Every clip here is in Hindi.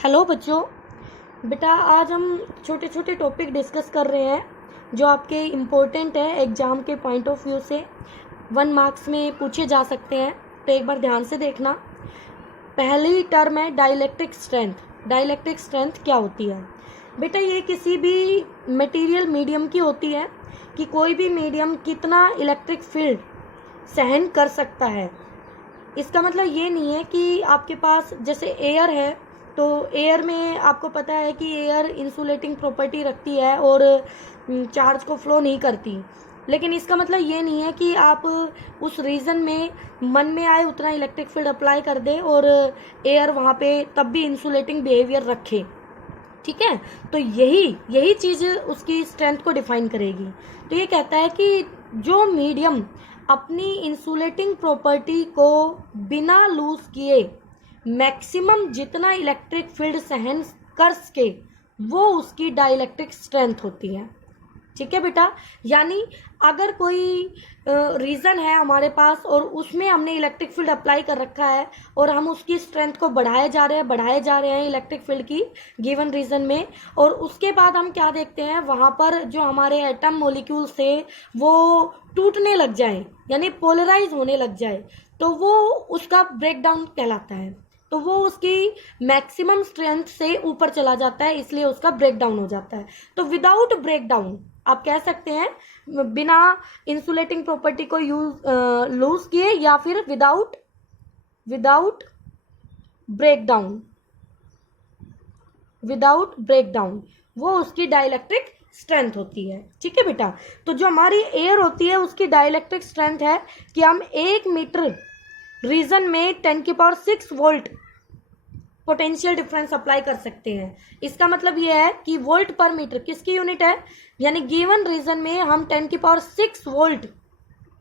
हेलो बच्चों। बेटा आज हम छोटे छोटे टॉपिक डिस्कस कर रहे हैं जो आपके इम्पोर्टेंट है एग्ज़ाम के पॉइंट ऑफ व्यू से 1 मार्क्स में पूछे जा सकते हैं। तो एक बार ध्यान से देखना। पहली टर्म है डाइलेक्ट्रिक स्ट्रेंथ। डाइलेक्ट्रिक स्ट्रेंथ क्या होती है बेटा? ये किसी भी मटेरियल मीडियम की होती है कि कोई भी मीडियम कितना इलेक्ट्रिक फील्ड सहन कर सकता है। इसका मतलब ये नहीं है कि आपके पास जैसे एयर है तो एयर में आपको पता है कि एयर इंसुलेटिंग प्रॉपर्टी रखती है और चार्ज को फ्लो नहीं करती, लेकिन इसका मतलब ये नहीं है कि आप उस रीजन में मन में आए उतना इलेक्ट्रिक फील्ड अप्लाई कर दे और एयर वहाँ पे तब भी इंसुलेटिंग बिहेवियर रखे। ठीक है, तो यही चीज़ उसकी स्ट्रेंथ को डिफाइन करेगी। तो ये कहता है कि जो मीडियम अपनी इंसुलेटिंग प्रॉपर्टी को बिना लूज किए मैक्सिमम जितना इलेक्ट्रिक फील्ड सहन कर सके वो उसकी डाइलेक्ट्रिक स्ट्रेंथ होती है। ठीक है बेटा, यानी अगर कोई रीज़न है हमारे पास और उसमें हमने इलेक्ट्रिक फील्ड अप्लाई कर रखा है और हम उसकी स्ट्रेंथ को बढ़ाए जा रहे हैं इलेक्ट्रिक फील्ड की गिवन रीजन में, और उसके बाद हम क्या देखते हैं वहाँ पर जो हमारे एटम मॉलिक्यूल्स थे वो टूटने लग जाए यानी पोलराइज होने लग जाए, तो वो उसका ब्रेकडाउन कहलाता है। तो वो उसकी मैक्सिमम स्ट्रेंथ से ऊपर चला जाता है, इसलिए उसका ब्रेकडाउन हो जाता है। तो विदाउट ब्रेकडाउन आप कह सकते हैं बिना इंसुलेटिंग प्रॉपर्टी को लूज किए या फिर विदाउट ब्रेकडाउन वो उसकी डाइलेक्ट्रिक स्ट्रेंथ होती है। ठीक है बेटा, तो जो हमारी एयर होती है उसकी डाइलेक्ट्रिक स्ट्रेंथ है कि हम 1 मीटर रीजन में 10⁶ वोल्ट पोटेंशियल डिफरेंस अप्लाई कर सकते हैं। इसका मतलब यह है कि वोल्ट पर मीटर किसकी यूनिट है, यानी गिवन रीजन में हम 10⁶ वोल्ट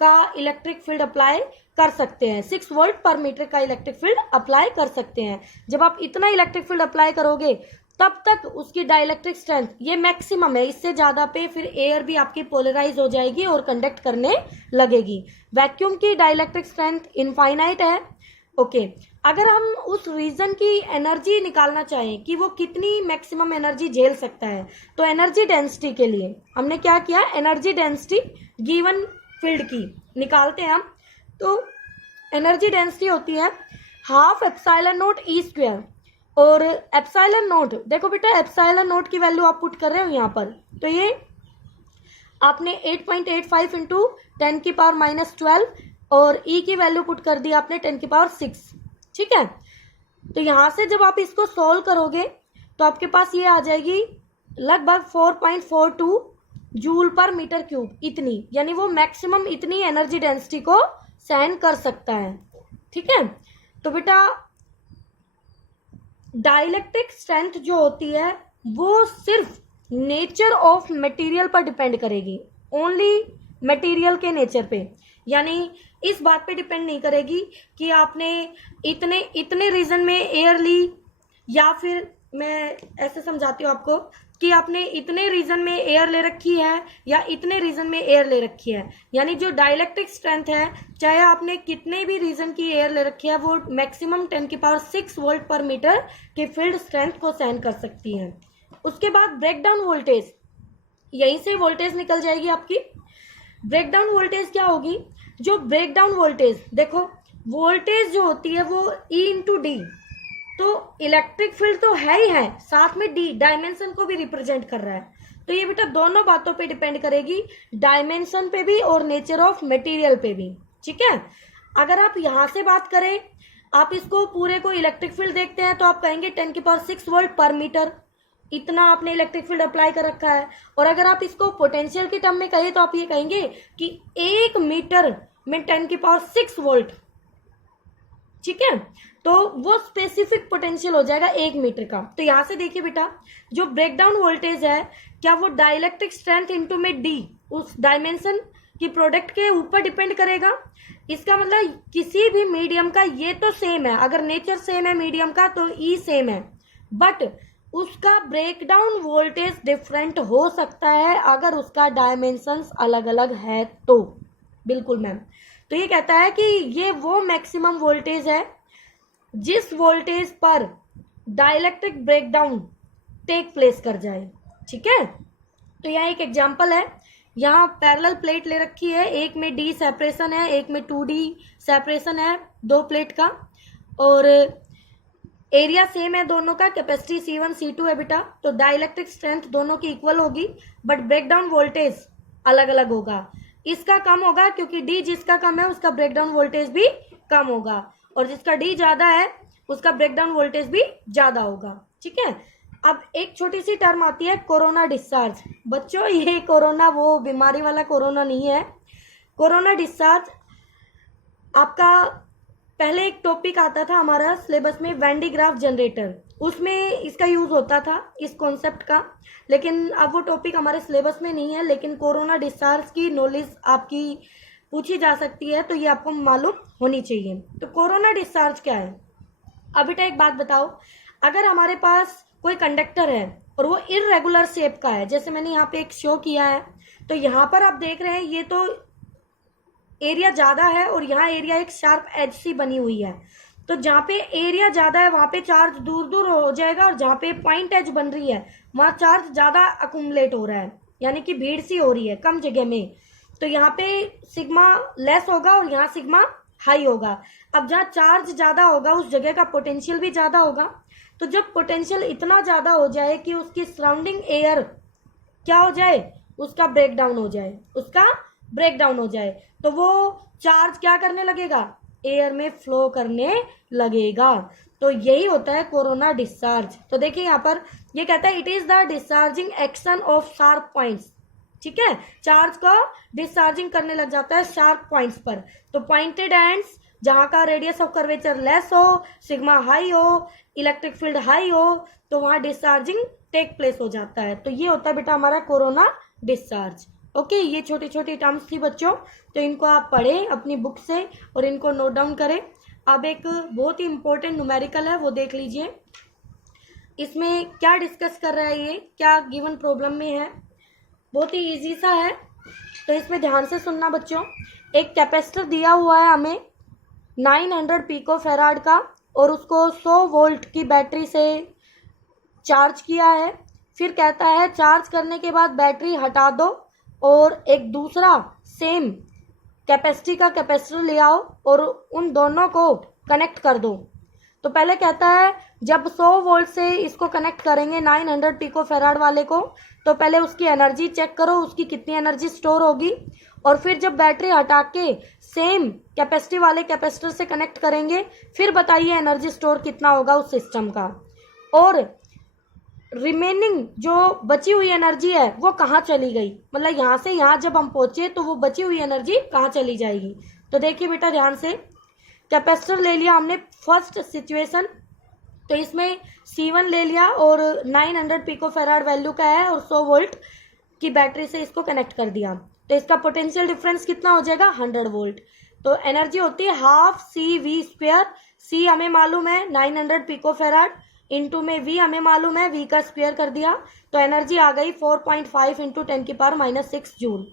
का इलेक्ट्रिक फील्ड अप्लाई कर सकते हैं। 6 वोल्ट पर मीटर का इलेक्ट्रिक फील्ड अप्लाई कर सकते हैं। जब आप इतना इलेक्ट्रिक फील्ड अप्लाई करोगे तब तक उसकी डाइलेक्ट्रिक स्ट्रेंथ ये मैक्सिमम है, इससे ज्यादा पे फिर एयर भी आपकी पोलराइज हो जाएगी और कंडक्ट करने लगेगी। वैक्यूम की डाइलेक्ट्रिक स्ट्रेंथ इनफाइनाइट है। ओके, अगर हम उस रीजन की एनर्जी निकालना चाहें कि वो कितनी मैक्सिमम एनर्जी झेल सकता है, तो एनर्जी डेंसिटी के लिए हमने क्या किया, एनर्जी डेंसिटी गिवन फील्ड की निकालते हैं हम। तो एनर्जी डेंसिटी होती है ½ε0 E², और एप्सिलॉन नोट देखो बेटा, एप्सिलॉन नोट की वैल्यू आप पुट कर रहे हो यहाँ पर, तो ये आपने 8.85 इंटू 10⁻⁻12 और ई की वैल्यू पुट कर दी आपने 10⁶। ठीक है, तो यहाँ से जब आप इसको सॉल्व करोगे तो आपके पास ये आ जाएगी लगभग 4.42 जूल पर मीटर क्यूब इतनी, यानी वो मैक्सिमम इतनी एनर्जी डेंसिटी को सहन कर सकता है। ठीक है, तो बेटा डाइलेक्ट्रिक स्ट्रेंथ जो होती है वो सिर्फ नेचर ऑफ मटेरियल पर डिपेंड करेगी, ओनली मटेरियल के नेचर पे, यानी इस बात पे डिपेंड नहीं करेगी कि आपने इतने रीजन में एयर ली, या फिर मैं ऐसे समझाती हूँ आपको कि आपने इतने रीजन में एयर ले रखी है या इतने रीजन में एयर ले रखी है। यानी जो डाइलेक्ट्रिक स्ट्रेंथ है चाहे आपने कितने भी रीजन की एयर ले रखी है वो मैक्सिमम 10⁶ वोल्ट पर मीटर के फील्ड स्ट्रेंथ को सहन कर सकती है। उसके बाद ब्रेकडाउन वोल्टेज, यहीं से वोल्टेज निकल जाएगी आपकी। ब्रेकडाउन वोल्टेज क्या होगी, जो ब्रेकडाउन वोल्टेज देखो, वोल्टेज जो होती है वो E इंटू डी, तो इलेक्ट्रिक फील्ड तो है ही है, साथ में डी डायमेंशन को भी रिप्रेजेंट कर रहा है। तो ये बेटा दोनों बातों पे डिपेंड करेगी, डायमेंशन पे भी और नेचर ऑफ मटेरियल पे भी। ठीक है, अगर आप यहां से बात करें, आप इसको पूरे को इलेक्ट्रिक फील्ड देखते हैं तो आप कहेंगे 10⁶ वोल्ट पर मीटर, इतना आपने इलेक्ट्रिक फील्ड अप्लाई कर रखा है। और अगर आप इसको पोटेंशियल के टर्म में कहें तो आप ये कहेंगे कि 1 मीटर में 10⁶ वोल्ट। ठीक है, तो वो स्पेसिफिक पोटेंशियल हो जाएगा 1 मीटर का। तो यहां से देखिए बेटा, जो ब्रेकडाउन वोल्टेज है क्या वो डाइलेक्ट्रिक स्ट्रेंथ इंटू में डी उस डायमेंशन की प्रोडक्ट के ऊपर डिपेंड करेगा। इसका मतलब किसी भी मीडियम का ये तो सेम है, अगर नेचर सेम है मीडियम का तो ई सेम है, बट उसका ब्रेकडाउन वोल्टेज डिफरेंट हो सकता है अगर उसका डायमेंशंस अलग अलग है तो। बिल्कुल मैम, तो ये कहता है कि ये वो मैक्सिमम वोल्टेज है जिस वोल्टेज पर डाइलेक्ट्रिक ब्रेकडाउन टेक प्लेस कर जाए। ठीक है, तो यहाँ एक एग्जाम्पल है, यहाँ पैरेलल प्लेट ले रखी है, एक में डी सेपरेशन है, एक में 2D सेपरेशन है, दो प्लेट का, और एरिया सेम है दोनों का, कैपेसिटी C1 C2 है बेटा। तो डाइलेक्ट्रिक स्ट्रेंथ दोनों की इक्वल होगी, बट ब्रेकडाउन वोल्टेज अलग अलग होगा। इसका कम होगा क्योंकि डी जिसका कम है उसका ब्रेकडाउन वोल्टेज भी कम होगा, और जिसका डी ज्यादा है उसका ब्रेकडाउन वोल्टेज भी ज्यादा होगा। ठीक है, अब एक छोटी सी टर्म आती है कोरोना डिस्चार्ज। बच्चों ये कोरोना वो बीमारी वाला कोरोना नहीं है। कोरोना डिस्चार्ज आपका पहले एक टॉपिक आता था हमारा सिलेबस में, वैन डी ग्राफ जनरेटर, उसमें इसका यूज होता था इस कॉन्सेप्ट का, लेकिन अब वो टॉपिक हमारे सिलेबस में नहीं है। लेकिन कोरोना डिस्चार्ज की नॉलेज आपकी पूछी जा सकती है, तो ये आपको मालूम होनी चाहिए। तो कोरोना डिस्चार्ज क्या है? अब बेटा एक बात बताओ, अगर हमारे पास कोई कंडक्टर है और वो इररेगुलर शेप का है, जैसे मैंने यहाँ पे एक शो किया है, तो यहाँ पर आप देख रहे हैं ये तो एरिया ज्यादा है और यहाँ एरिया एक शार्प एज सी बनी हुई है। तो जहाँ पे एरिया ज्यादा है वहां पे चार्ज दूर दूर हो जाएगा, और जहाँ पे पॉइंट एज बन रही है वहां चार्ज ज्यादा अकुमुलेट हो रहा है, यानी कि भीड़ सी हो रही है कम जगह में। तो यहाँ पे सिग्मा लेस होगा और यहाँ सिग्मा हाई होगा। अब जहाँ चार्ज ज्यादा होगा उस जगह का पोटेंशियल भी ज्यादा होगा। तो जब पोटेंशियल इतना ज्यादा हो जाए कि उसकी सराउंडिंग एयर क्या हो जाए, उसका ब्रेकडाउन हो जाए, उसका ब्रेकडाउन हो जाए, तो वो चार्ज क्या करने लगेगा, एयर में फ्लो करने लगेगा। तो यही होता है कोरोना डिस्चार्ज। तो देखिए यहाँ पर ये कहता है it is the discharging action of sharp points. ठीक है, चार्ज का डिस्चार्जिंग करने लग जाता है शार्प पॉइंट्स पर। तो पॉइंटेड एंड्स जहां का रेडियस ऑफ कर्वेचर लेस हो, सिग्मा हाई हो, इलेक्ट्रिक फील्ड हाई हो, तो वहां डिस्चार्जिंग टेक प्लेस हो जाता है। तो ये होता है बेटा हमारा कोरोना डिस्चार्ज। ओके, ये छोटी छोटी टर्म्स थी बच्चों, तो इनको आप पढ़ें अपनी बुक से और इनको नोट डाउन करें। अब एक बहुत ही इंपॉर्टेंट न्यूमेरिकल है, वो देख लीजिए। इसमें क्या डिस्कस कर रहा है, ये क्या गिवन प्रॉब्लम में है, बहुत ही इजी सा है, तो इसमें ध्यान से सुनना बच्चों। एक कैपेसिटर दिया हुआ है हमें 900 पिकोफैराड का, और उसको 100 वोल्ट की बैटरी से चार्ज किया है। फिर कहता है चार्ज करने के बाद बैटरी हटा दो और एक दूसरा सेम कैपेसिटी का कैपेसिटर ले आओ और उन दोनों को कनेक्ट कर दो। तो पहले कहता है जब 100 वोल्ट से इसको कनेक्ट करेंगे 900 पिकोफैराड वाले को, तो पहले उसकी एनर्जी चेक करो, उसकी कितनी एनर्जी स्टोर होगी, और फिर जब बैटरी हटा के सेम कैपेसिटी वाले कैपेसिटर से कनेक्ट करेंगे, फिर बताइए एनर्जी स्टोर कितना होगा उस सिस्टम का, और रिमेनिंग जो बची हुई एनर्जी है वो कहाँ चली गई, मतलब यहाँ से यहाँ जब हम पहुंचे तो वो बची हुई एनर्जी कहाँ चली जाएगी। तो देखिए बेटा ध्यान से, कैपेसिटर ले लिया हमने फर्स्ट सिचुएशन, तो इसमें C1 ले लिया और 900 पिकोफैराड वैल्यू का है और 100 वोल्ट की बैटरी से इसको कनेक्ट कर दिया। तो इसका पोटेंशियल डिफरेंस कितना हो जाएगा, 100 वोल्ट। तो एनर्जी होती है हाफ CV²। C हमें मालूम है 900 पिकोफैराड, इंटू में V हमें मालूम है, V का स्क्वायर कर दिया, तो एनर्जी आ गई 4.5 इंटू 10⁻⁻6 जूल।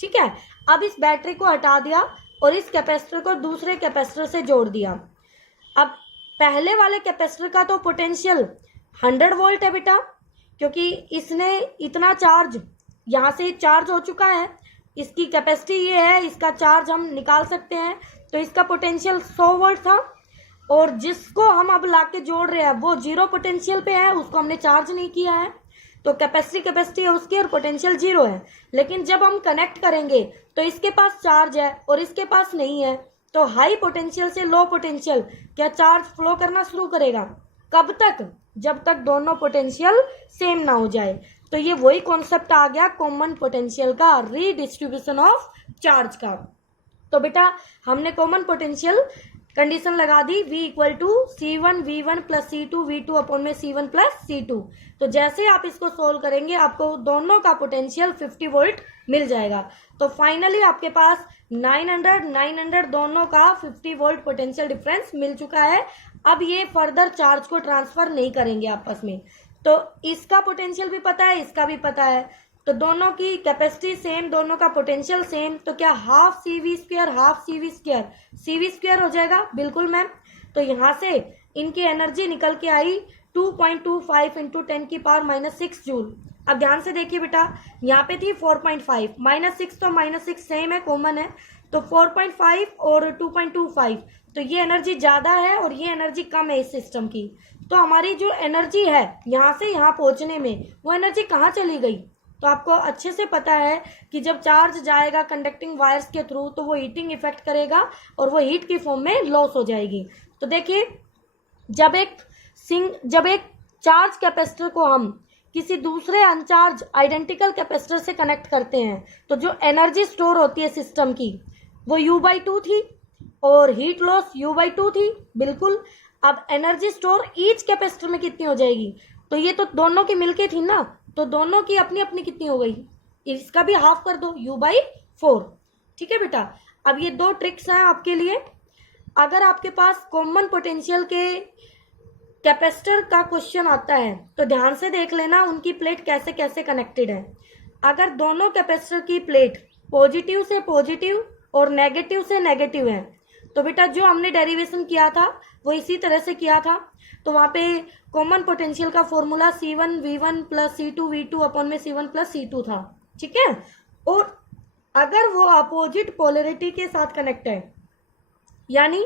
ठीक है, अब इस बैटरी को हटा दिया और इस कैपेसिटर को दूसरे कैपेसिटर से जोड़ दिया। अब पहले वाले कैपेसिटर का तो पोटेंशियल 100 वोल्ट है बेटा, क्योंकि इसने इतना चार्ज यहाँ से चार्ज हो चुका है, इसकी कैपेसिटी ये है, इसका चार्ज हम निकाल सकते हैं, तो इसका पोटेंशियल 100 वोल्ट था, और जिसको हम अब लाके जोड़ रहे हैं वो 0 पोटेंशियल पे है, उसको हमने चार्ज नहीं किया है, तो कैपेसिटी है उसकी और पोटेंशियल 0 है। लेकिन जब हम कनेक्ट करेंगे तो इसके पास चार्ज है और इसके पास नहीं है, तो हाई पोटेंशियल से लो पोटेंशियल क्या चार्ज फ्लो करना शुरू करेगा, कब तक, जब तक दोनों पोटेंशियल सेम ना हो जाए। तो ये वही कॉन्सेप्ट आ गया कॉमन पोटेंशियल का, रीडिस्ट्रीब्यूशन ऑफ चार्ज का। तो बेटा हमने कॉमन पोटेंशियल कंडीशन लगा दी, V equal to C1 V1 plus C2 V2 upon में C1 प्लस C2। तो जैसे आप इसको सोल्व करेंगे आपको दोनों का पोटेंशियल 50 वोल्ट मिल जाएगा। तो फाइनली आपके पास 900 दोनों का 50 वोल्ट पोटेंशियल डिफरेंस मिल चुका है। अब ये फर्दर चार्ज को ट्रांसफर नहीं करेंगे आपस में, तो इसका पोटेंशियल भी पता है, इसका भी पता है, तो दोनों की कैपेसिटी सेम, दोनों का पोटेंशियल सेम, तो क्या हाफ CV² हाफ CV² हो जाएगा, बिल्कुल मैम। तो यहाँ से इनकी एनर्जी निकल के आई 2.25 इंटू 10⁻⁻6 जूल। अब ध्यान से देखिए बेटा, यहाँ पे थी 4.5, -6 तो -6 सेम है, कॉमन है, तो 4.5 और 2.25, तो ये एनर्जी ज़्यादा है और ये एनर्जी कम है इस सिस्टम की। तो हमारी जो एनर्जी है यहाँ से यहाँ पहुँचने में, वो एनर्जी कहाँ चली गई? तो आपको अच्छे से पता है कि जब चार्ज जाएगा कंडक्टिंग वायर्स के थ्रू तो वो हीटिंग इफेक्ट करेगा और वो हीट की फॉर्म में लॉस हो जाएगी। तो देखिए, जब एक चार्ज कैपेसिटर को हम किसी दूसरे अनचार्ज आइडेंटिकल कैपेसिटर से कनेक्ट करते हैं तो जो एनर्जी स्टोर होती है सिस्टम की वो U/2 थी और हीट लॉस U/2 थी, बिल्कुल। अब एनर्जी स्टोर ईच कैपेसिटर में कितनी हो जाएगी? तो ये तो दोनों की मिलके थी ना, तो दोनों की अपनी अपनी कितनी हो गई? इसका भी हाफ कर दो, U/4। ठीक है बेटा, अब ये दो ट्रिक्स हैं आपके लिए। अगर आपके पास कॉमन पोटेंशियल के कैपेसिटर का क्वेश्चन आता है तो ध्यान से देख लेना उनकी प्लेट कैसे कैसे कनेक्टेड है। अगर दोनों कैपेसिटर की प्लेट पॉजिटिव से पॉजिटिव और नेगेटिव से नेगेटिव है तो बेटा जो हमने डेरिवेशन किया था वो इसी तरह से किया था। तो वहाँ पे कॉमन पोटेंशियल का formula C1V1 plus C2V2 upon में C1 प्लस C2 था। ठीक है, और अगर वो अपोजिट पोलरिटी के साथ कनेक्ट है, यानी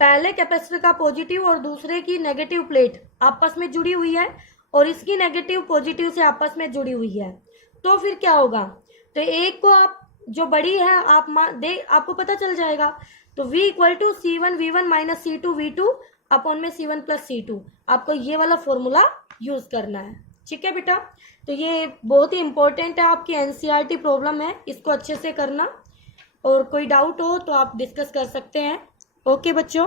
पहले कैपेसिटर का पॉजिटिव और दूसरे की नेगेटिव प्लेट आपस में जुड़ी हुई है और इसकी नेगेटिव पॉजिटिव से आपस में जुड़ी हुई है, तो फिर क्या होगा? तो एक को आप जो बड़ी है आपको पता चल जाएगा। तो V = C1V1 minus C2V2 upon में C1 प्लस C2, आपको ये वाला फॉर्मूला यूज करना है। ठीक है बेटा, तो ये बहुत ही इंपॉर्टेंट है, आपकी NCERT प्रॉब्लम है, इसको अच्छे से करना। और कोई डाउट हो तो आप डिस्कस कर सकते हैं। ओके बच्चों।